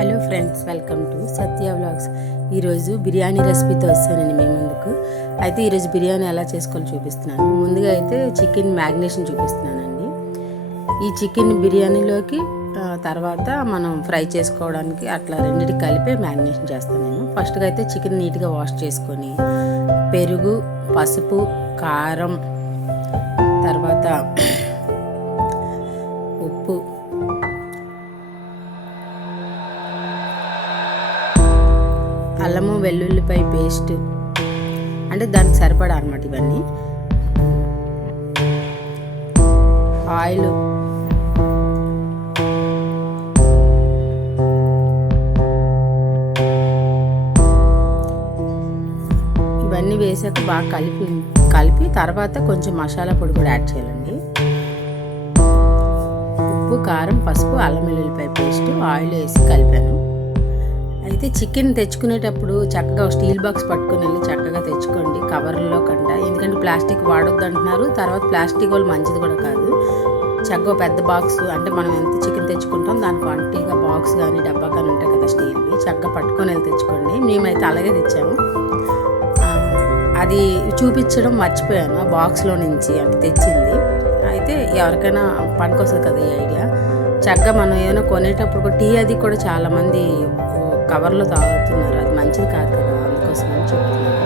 Hello friends, welcome to Satya vlogs. ఈరోజు బిర్యానీ రెసిపీతో వస్తానండి మీ ముందుకు. అయితే ఈరోజు బిర్యానీ ఎలా చేసుకోవాలో చూపిస్తున్నాను. ముందుగా అయితే చికెన్ మ్యాగ్నేషన్ చూపిస్తున్నానండి. ఈ చికెన్ బిర్యానీలోకి తర్వాత మనం ఫ్రై చేసుకోవడానికి అట్లా రెండింటికి కలిపి మ్యాగ్నేషన్ చేస్తాను నేను. ఫస్ట్గా అయితే చికెన్ నీట్గా వాష్ చేసుకొని పెరుగు, పసుపు, కారం, తర్వాత ఉప్పు, అల్లము వెల్లుల్లిపాయ పేస్ట్, అంటే దానికి సరిపడా అన్నమాట ఇవన్నీ, ఆయిల్, ఇవన్నీ వేసాక బాగా కలిపి తర్వాత కొంచెం మసాలా పొడి కూడా యాడ్ చేయాలండి. ఉప్పు, కారం, పసుపు, అల్లం వెల్లుల్లిపాయ పేస్ట్, ఆయిల్ వేసి కలిపాను. అయితే చికెన్ తెచ్చుకునేటప్పుడు చక్కగా స్టీల్ బాక్స్ పట్టుకుని వెళ్ళి చక్కగా తెచ్చుకోండి, కవర్లో కంట. ఎందుకంటే ప్లాస్టిక్ వాడొద్దు అంటున్నారు. తర్వాత ప్లాస్టిక్ వాళ్ళు మంచిది కూడా కాదు. చక్కగా పెద్ద బాక్స్, అంటే మనం ఎంత చికెన్ తెచ్చుకుంటాం దానికి క్వాంటిటీగా బాక్స్ కానీ డబ్బా కానీ ఉంటాయి కదా స్టీల్వి, చక్కగా పట్టుకొని వెళ్ళి తెచ్చుకోండి. మేమైతే అలాగే తెచ్చాము. అది చూపించడం మర్చిపోయాను ఆ బాక్స్లో నుంచి, అంటే తెచ్చింది. అయితే ఎవరికైనా పనికొస్తుంది కదా ఈ ఐడియా. చక్కగా మనం ఏమైనా కొనేటప్పుడు టీ అది కూడా చాలామంది కవర్లో తాగుతున్నారు, అది మంచిది కాదు కదా, అందుకోసం అని చెప్తున్నాను.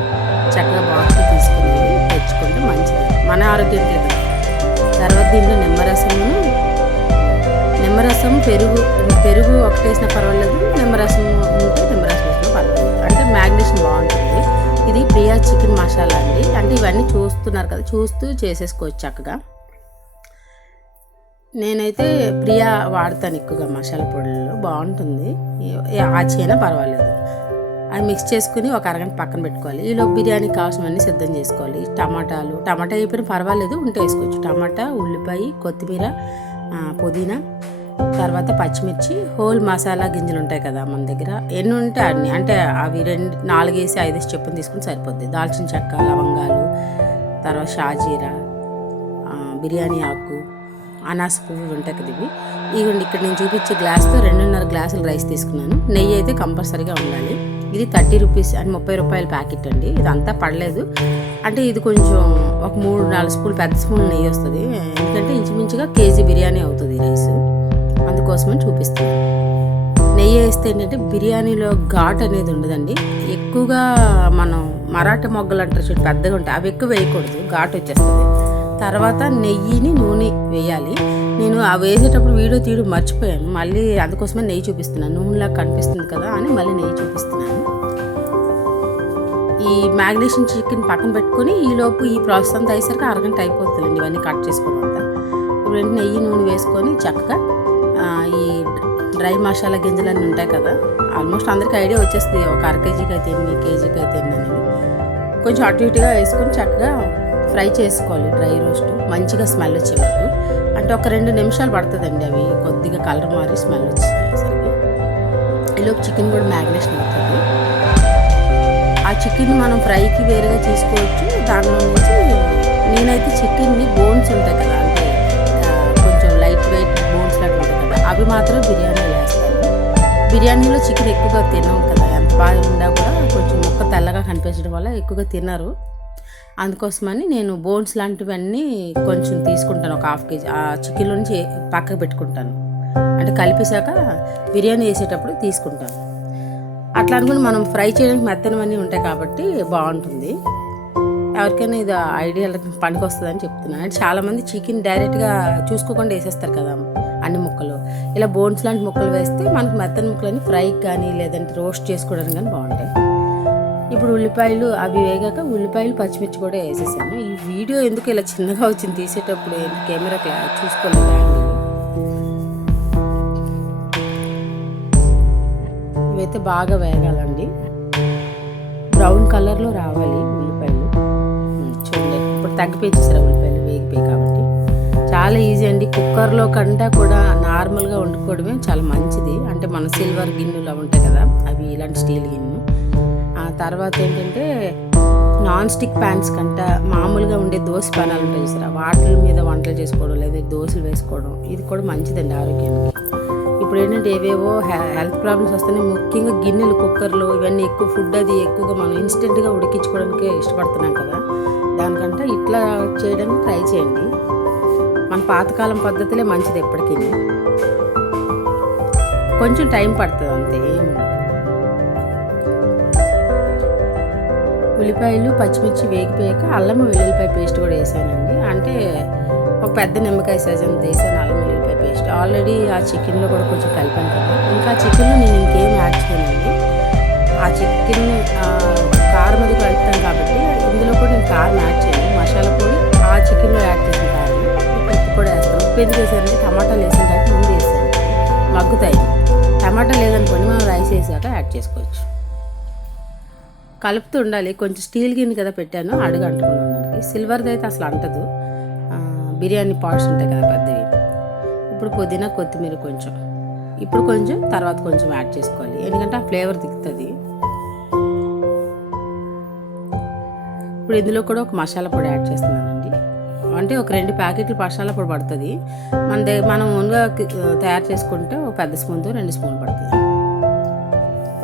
చక్కగా బాక్స్ తీసుకుని తెచ్చుకుంటే మంచిది, మన ఆరోగ్యం కదా. తర్వాత దీంట్లో నిమ్మరసం, పెరుగు ఒకటి వేసినా పర్వాలేదు, నిమ్మరసం ఉంటే నిమ్మరసం వేసినా పర్వాలేదు. అంటే మ్యాగ్నేషన్ బాగుంటుంది. ఇది ప్రియా చికెన్ మసాలా అండి. అంటే ఇవన్నీ చూస్తున్నారు కదా, చూస్తూ చేసేసుకోవచ్చు చక్కగా. నేనైతే ప్రియా వాడతాను ఎక్కువగా మసాలా పొడుల్లో, బాగుంటుంది. ఆచైనా పర్వాలేదు. అది మిక్స్ చేసుకుని ఒక అరగంట పక్కన పెట్టుకోవాలి. ఈలోపు బిర్యానీకి కావాల్సినవన్నీ సిద్ధం చేసుకోవాలి. టమాటా అయిపోయినా పర్వాలేదు, ఉంటే వేసుకోవచ్చు. టమాటా, ఉల్లిపాయ, కొత్తిమీర, పుదీనా, తర్వాత పచ్చిమిర్చి, హోల్ మసాలా గింజలు ఉంటాయి కదా మన దగ్గర, ఎన్ని ఉంటే అన్ని, అంటే అవి 4 వేసి 5 వేసి చెప్పుని తీసుకుని సరిపోద్ది. దాల్చిన చెక్క, లవంగాలు, తర్వాత షాజీరా, బిర్యానీ ఆకు, అనాస పువ్వు ఉంటాయి కదా ఇవి. ఇక్కడ నేను చూపించే గ్లాస్తో 2.5 గ్లాసులు రైస్ తీసుకున్నాను. నెయ్యి అయితే కంపల్సరీగా ఉండాలి. ఇది 30 రూపీస్, అంటే 30 రూపాయల ప్యాకెట్ అండి. ఇదంతా పడలేదు, అంటే ఇది కొంచెం ఒక 3-4 స్పూన్లు, పెద్ద స్పూన్ నెయ్యి వస్తుంది. ఎందుకంటే ఇంచుమించుగా కేజీ బిర్యానీ అవుతుంది రైస్, అందుకోసమని చూపిస్తాను. నెయ్యి వేస్తే ఏంటంటే బిర్యానీలో ఘాట్ అనేది ఉండదండి. ఎక్కువగా మనం మరాఠా మొగ్గలు అంటారు చూడు, పెద్దగా ఉంటాయి, అవి ఎక్కువ వేయకూడదు, ఘాట్ వచ్చేస్తుంది. తర్వాత నెయ్యిని, నూనె వేయాలి. నేను ఆ వేసేటప్పుడు వీడియో తీయడం మర్చిపోయాను, మళ్ళీ అందుకోసమే నెయ్యి చూపిస్తున్నాను. నూనెలా కనిపిస్తుంది కదా అని మళ్ళీ నెయ్యి చూపిస్తున్నాను. ఈ మ్యాగ్నేషన్ చికెన్ పక్కన పెట్టుకొని ఈలోపు ఈ ప్రాసెస్ అంతా అయ్యేసరికి అరగంట అయిపోతుందండి ఇవన్నీ కట్ చేసుకోవడం అంతా. ఇప్పుడు నెయ్యి, నూనె వేసుకొని చక్కగా ఈ డ్రై మసాలా గింజలన్నీ ఉంటాయి కదా, ఆల్మోస్ట్ అందరికీ ఐడియా వచ్చేస్తుంది. ఒక 1/2 కేజీకి అయితే ఎన్ని, కేజీకి అయితే ఎన్ని అనేది కొంచెం అటు ఇటుగా వేసుకొని చక్కగా ఫ్రై చేసుకోవాలి. డ్రై రోస్ట్ మంచిగా స్మెల్ వచ్చే వరకు, అంటే ఒక 2 నిమిషాలు పడుతుందండి అవి కొద్దిగా కలర్ మారి స్మెల్ వచ్చేసరికి. ఈలోపు చికెన్ కూడా మ్యాగ్నేషన్ అవుతుంది. ఆ చికెన్ మనం ఫ్రైకి వేరుగా తీసుకోవచ్చు. దానిలో నుంచి నేనైతే చికెన్ని బోన్స్ ఉంటాయి కదా, అంటే కొంచెం లైట్ వెయిట్ బోన్స్ లాంటి ఉంటాయి కదా, అవి మాత్రం బిర్యానీలో వేస్తాను. బిర్యానీలో చికెన్ ఎక్కువగా తినవు కదా, ఎంత బాగా ఉండా కూడా కొంచెం ముక్క తెల్లగా కనిపించడం వల్ల ఎక్కువగా తినరు. అందుకోసమని నేను బోన్స్ లాంటివన్నీ కొంచెం తీసుకుంటాను, ఒక 1/2 కేజీ. ఆ చికెన్లో నుంచి పక్కకు పెట్టుకుంటాను, అంటే కలిపేశాక బిర్యానీ వేసేటప్పుడు తీసుకుంటాను. అట్లా అనుకుని మనం ఫ్రై చేయడానికి మెత్తనవన్నీ ఉంటాయి కాబట్టి బాగుంటుంది. ఎవరికైనా ఇది ఐడియా పనికి వస్తుందని చెప్తున్నాను. అంటే చాలామంది చికెన్ డైరెక్ట్గా చూసుకోకుండా వేసేస్తారు కదా అన్ని ముక్కలు. ఇలా బోన్స్ లాంటి ముక్కలు వేస్తే మనకు మెత్తని ముక్కలని ఫ్రైకి కానీ లేదంటే రోస్ట్ చేసుకోవడానికి కానీ బాగుంటాయి. ఇప్పుడు ఉల్లిపాయలు అవి వేగాక ఉల్లిపాయలు, పచ్చిమిర్చి కూడా వేసేసాను. ఈ వీడియో ఎందుకు ఇలా చిన్నగా వచ్చింది తీసేటప్పుడు, కెమెరా చూసుకోలేదు యాంగిల్. ఇవైతే బాగా వేగాలండి, బ్రౌన్ కలర్లో రావాలి ఉల్లిపాయలు. చూడండి ఇప్పుడు తగ్గిపోయించారు ఉల్లిపాయలు, వేగిపోయి. కాబట్టి చాలా ఈజీ అండి. కుక్కర్లో కంటే కూడా నార్మల్గా వండుకోవడమే చాలా మంచిది. అంటే మన సిల్వర్ గిన్నెలు ఉంటాయి కదా, అవి ఇలాంటి స్టీల్ గిన్నె. తర్వాత ఏంటంటే నాన్ స్టిక్ ప్యాన్స్ కంట మామూలుగా ఉండే దోశ ప్యానాలు ఉంటాయి చూసారా, వాటి మీద వంటలు చేసుకోవడం లేదా దోశలు వేసుకోవడం, ఇది కూడా మంచిదండి ఆరోగ్యానికి. ఇప్పుడు ఇప్పుడు ఏంటంటే ఏవేవో హెల్త్ ప్రాబ్లమ్స్ వస్తున్నాయి. ముఖ్యంగా గిన్నెలు, కుక్కర్లు ఇవన్నీ ఎక్కువ ఫుడ్ అది ఎక్కువగా మనం ఇన్స్టెంట్గా ఉడికించుకోవడానికే ఇష్టపడుతున్నాం కదా. దానికంటే ఇట్లా చేయడానికి ట్రై చేయండి. మన పాతకాలం పద్ధతులే మంచిది ఎప్పటికీ. కొంచెం టైం పడుతుంది అంతే. ఉల్లిపాయలు, పచ్చిమిర్చి వేగిపోయాక అల్లం వెల్లుల్లిపాయ పేస్ట్ కూడా వేసానండి. అంటే ఒక పెద్ద నిమ్మకాయ సైజ్ అంత వేసాను అల్లం వెల్లుల్లిపాయ పేస్ట్. ఆల్రెడీ ఆ చికెన్లో కూడా కొంచెం కలిపాను కదా. ఇంకా చికెన్లో నేను ఇంకేం యాడ్ చేయనండి. ఆ చికెన్ కారం అది కలుపుతాను కాబట్టి ఇందులో కూడా నేను కారం యాడ్ చేయను. మసాలా పొడి ఆ చికెన్లో యాడ్ చేసిన కారం, ఉప్పు కూడా వేస్తాను. ఉప్పు ఎందుకు వేసానంటే టమాటాలు వేసిన తర్వాత ముందు వేసాను, మగ్గుతాయి. టమాటా లేదనుకోండి మనం రైస్ వేసాక యాడ్ చేసుకోవచ్చు. కలుపుతూ ఉండాలి. కొంచెం స్టీల్ గిన్నె కదా పెట్టాను, అడుగు అంటుకున్నాను. సిల్వర్ది అయితే అసలు అంటదు. బిర్యానీ పాట్స్ ఉంటాయి కదా పెద్దవి. ఇప్పుడు పుదీనా, కొత్తిమీర కొంచెం, ఇప్పుడు కొంచెం తర్వాత కొంచెం యాడ్ చేసుకోవాలి, ఎందుకంటే ఆ ఫ్లేవర్ దిగుతుంది. ఇప్పుడు ఇందులో కూడా ఒక మసాలా పొడి యాడ్ చేస్తున్నానండి. అంటే ఒక 2 ప్యాకెట్లు మసాలా పొడి పడుతుంది. మనం ఓన్గా తయారు చేసుకుంటే ఒక పెద్ద స్పూన్తో 2 స్పూన్లు పడుతుంది.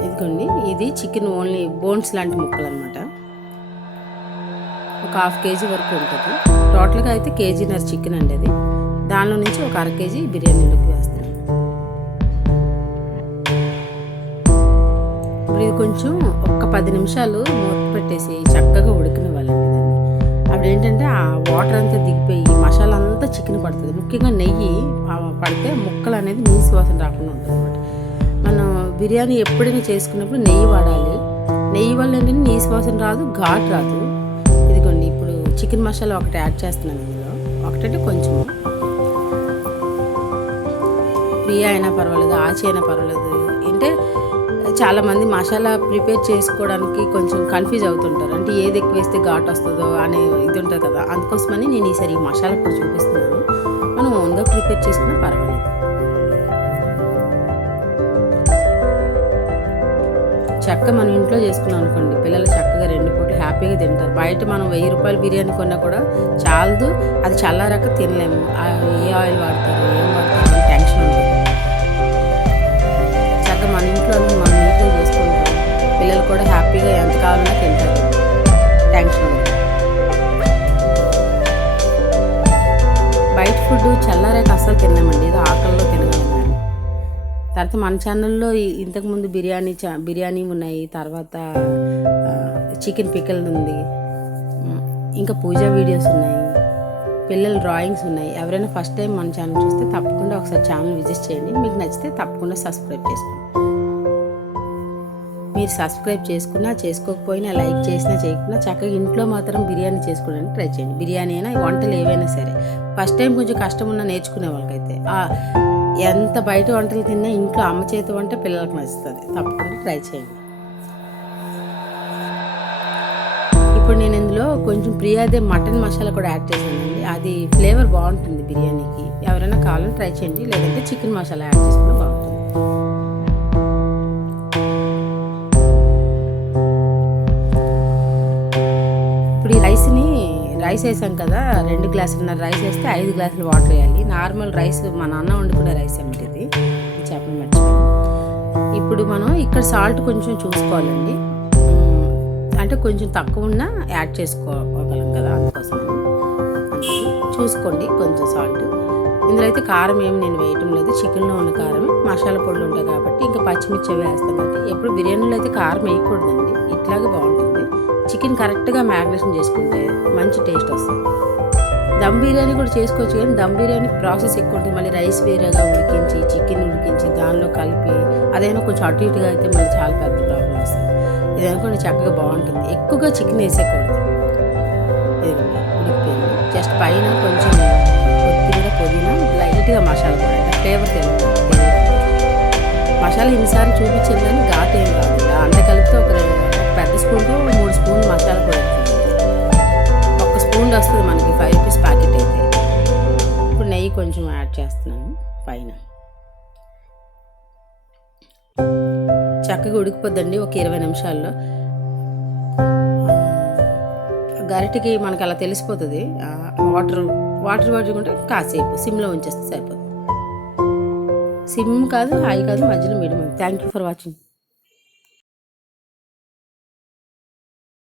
ఇదిగోండి, ఇది చికెన్ ఓన్లీ బోన్స్ లాంటి ముక్కలు అనమాట. ఒక 1/2 kg వరకు ఉంటుంది. టోటల్గా అయితే 1.5 kg చికెన్ అండి అది. దానిలో నుంచి ఒక 1/2 kg బిర్యానీలోకి వేస్తాను. ఇప్పుడు ఇది కొంచెం ఒక 10 నిమిషాలు మూత పెట్టేసి చక్కగా ఉడికినవ్వాలండి దాన్ని. అప్పుడు ఏంటంటే ఆ వాటర్ అంతా దిగిపోయి మసాలా అంతా చికెన్ పడుతుంది. ముఖ్యంగా నెయ్యి పడితే ముక్కలు అనేది నీసు వాసన రాకుండా ఉంటుంది అనమాట. మనం బిర్యానీ ఎప్పుడైనా చేసుకున్నప్పుడు నెయ్యి వాడాలి. నెయ్యి వల్ల ఏంటంటే నీసు వాసన రాదు, ఘాట్ రాదు. ఇదిగోండి, ఇప్పుడు చికెన్ మసాలా ఒకటి యాడ్ చేస్తున్నాను ఇందులో. ఒకటంటే కొంచెం ప్రియా అయినా పర్వాలేదు, ఆచి అయినా పర్వాలేదు. అంటే చాలామంది మసాలా ప్రిపేర్ చేసుకోవడానికి కొంచెం కన్ఫ్యూజ్ అవుతుంటారు. అంటే ఏది ఎక్కువ వేస్తే ఘాట్ వస్తుందో అనే ఇది ఉంటుంది కదా. అందుకోసమని నేను ఈసారి ఈ మసాలా కూడా చూపిస్తున్నాను. మనం ఓన్గా ప్రిపేర్ చేసుకున్నా పర్వాలేదు. చక్కగా మనం ఇంట్లో చేసుకున్నాం అనుకోండి, పిల్లలు చక్కగా 2 పూటలు హ్యాపీగా తింటారు. బయట మనం 1000 రూపాయల బిర్యానీ కొన్నా కూడా చాలదు, అది చల్లారాక తినలేము. ఏ ఆయిల్ వాడతారు, ఏం వాడతారు అని టెన్షన్ ఉంటుంది. చక్కగా మన ఇంట్లో మనం నీట్గా చేసుకుంటాం. పిల్లలు కూడా హ్యాపీగా ఎంత కావాలన్నా తింటారు, టెన్షన్ ఉంటుంది. బయట ఫుడ్ చల్లారాక అస్సలు తినలేమండి, ఇది ఆకలిలో తినగలం. తర్వాత మన ఛానల్లో ఇంతకుముందు బిర్యానీ ఉన్నాయి, తర్వాత చికెన్ పికల్ ఉంది, ఇంకా పూజా వీడియోస్ ఉన్నాయి, పిల్లల డ్రాయింగ్స్ ఉన్నాయి. ఎవరైనా ఫస్ట్ టైం మన ఛానల్ చూస్తే తప్పకుండా ఒకసారి ఛానల్ విజిట్ చేయండి. మీకు నచ్చితే తప్పకుండా సబ్స్క్రైబ్ చేసుకోండి. మీరు సబ్స్క్రైబ్ చేసుకున్నా చేసుకోకపోయినా, లైక్ చేసినా చేయకుండా చక్కగా ఇంట్లో మాత్రం బిర్యానీ చేసుకోవడానికి ట్రై చేయండి. బిర్యానీ అయినా వంటలు ఏవైనా సరే. ఫస్ట్ టైం కొంచెం కష్టం ఉన్నా నేర్చుకునే వాళ్ళకైతే ఎంత బయట వంటలు తిన్నా ఇంట్లో అమ్మ చేతి వంట పిల్లలకు నచ్చుతుంది. తప్పకుండా ట్రై చేయండి. ఇప్పుడు నేను ఇందులో కొంచెం ప్రియాదే మటన్ మసాలా కూడా యాడ్ చేశానండి. అది ఫ్లేవర్ బాగుంటుంది బిర్యానీకి. ఎవరైనా కావాలని ట్రై చేయండి, లేదంటే చికెన్ మసాలా యాడ్ చేసుకుంటే బాగుంటుంది. ఇప్పుడు ఈ రైస్ వేసాం కదా, 2 గ్లాసులున్నర రైస్ వేస్తే 5 గ్లాసులు వాటర్ వేయాలి. నార్మల్ రైస్ మన అన్న వండుకునే రైస్ అన్నమాట ఇది. చెప్పడం మర్చిపోయాను. ఇప్పుడు మనం ఇక్కడ సాల్ట్ కొంచెం చూసుకోవాలండి. అంటే కొంచెం తక్కువ ఉన్నా యాడ్ చేసుకోగలం కదా, అందుకోసం చూసుకోండి కొంచెం సాల్ట్. ఇందులో అయితే కారం ఏమి నేను వేయటం లేదు, చికెన్లో ఉన్న కారం, మసాలా పొడులు ఉంటాయి కాబట్టి ఇంకా పచ్చిమిర్చి వేస్తాం కాబట్టి. ఎప్పుడు బిర్యానీలో అయితే కారం వేయకూడదండి, ఇట్లాగే బాగుంటుంది. చికెన్ కరెక్ట్గా మ్యారినేషన్ చేసుకుంటే మంచి టేస్ట్ వస్తుంది. దమ్ బిర్యానీ కూడా చేసుకోవచ్చు, కానీ దమ్ బిర్యానీ ప్రాసెస్ ఎక్కువ ఉంటుంది. మళ్ళీ రైస్ వేరేగా ఉడికించి, చికెన్ ఉడికించి దానిలో కలిపి, అదైనా కొంచెం అటు ఇటుగా అయితే మళ్ళీ చాలా పెద్ద ప్రాబ్లం వస్తుంది. ఇది అనుకోండి చక్కగా బాగుంటుంది. ఎక్కువగా చికెన్ వేసేయకూడదు. ఇది ఉడికిపోయింది. జస్ట్ పైన కొంచెం కొత్తిమీర, పుదీనా, లైట్గా మసాలా కూడా, అంటే ఫ్లేవర్ తెలియదు. మసాలా ఇన్నిసార్లు చూపించింది కానీ ఘాట్ ఏం కాదు. అంతే కలిపితే ఒక పెద్ద స్పూన్తో 3 స్పూన్లు మసాలా పొడి వస్తుంది. 1 స్పూన్ వస్తుంది మనకి 5 రూపీస్ ప్యాకెట్ అయితే. ఇప్పుడు నెయ్యి కొంచెం యాడ్ చేస్తున్నాను పైన. చక్కగా ఉడికిపోద్దండి ఒక 20 నిమిషాల్లో. గరిటెకి మనకు అలా తెలిసిపోతుంది. వాటర్ వాడుకుంటే కాసేపు సిమ్లో ఉంచేస్తే సరిపోతుంది. సిమ్ కాదు, హై కాదు, మధ్యలో medium. Thank you for watching.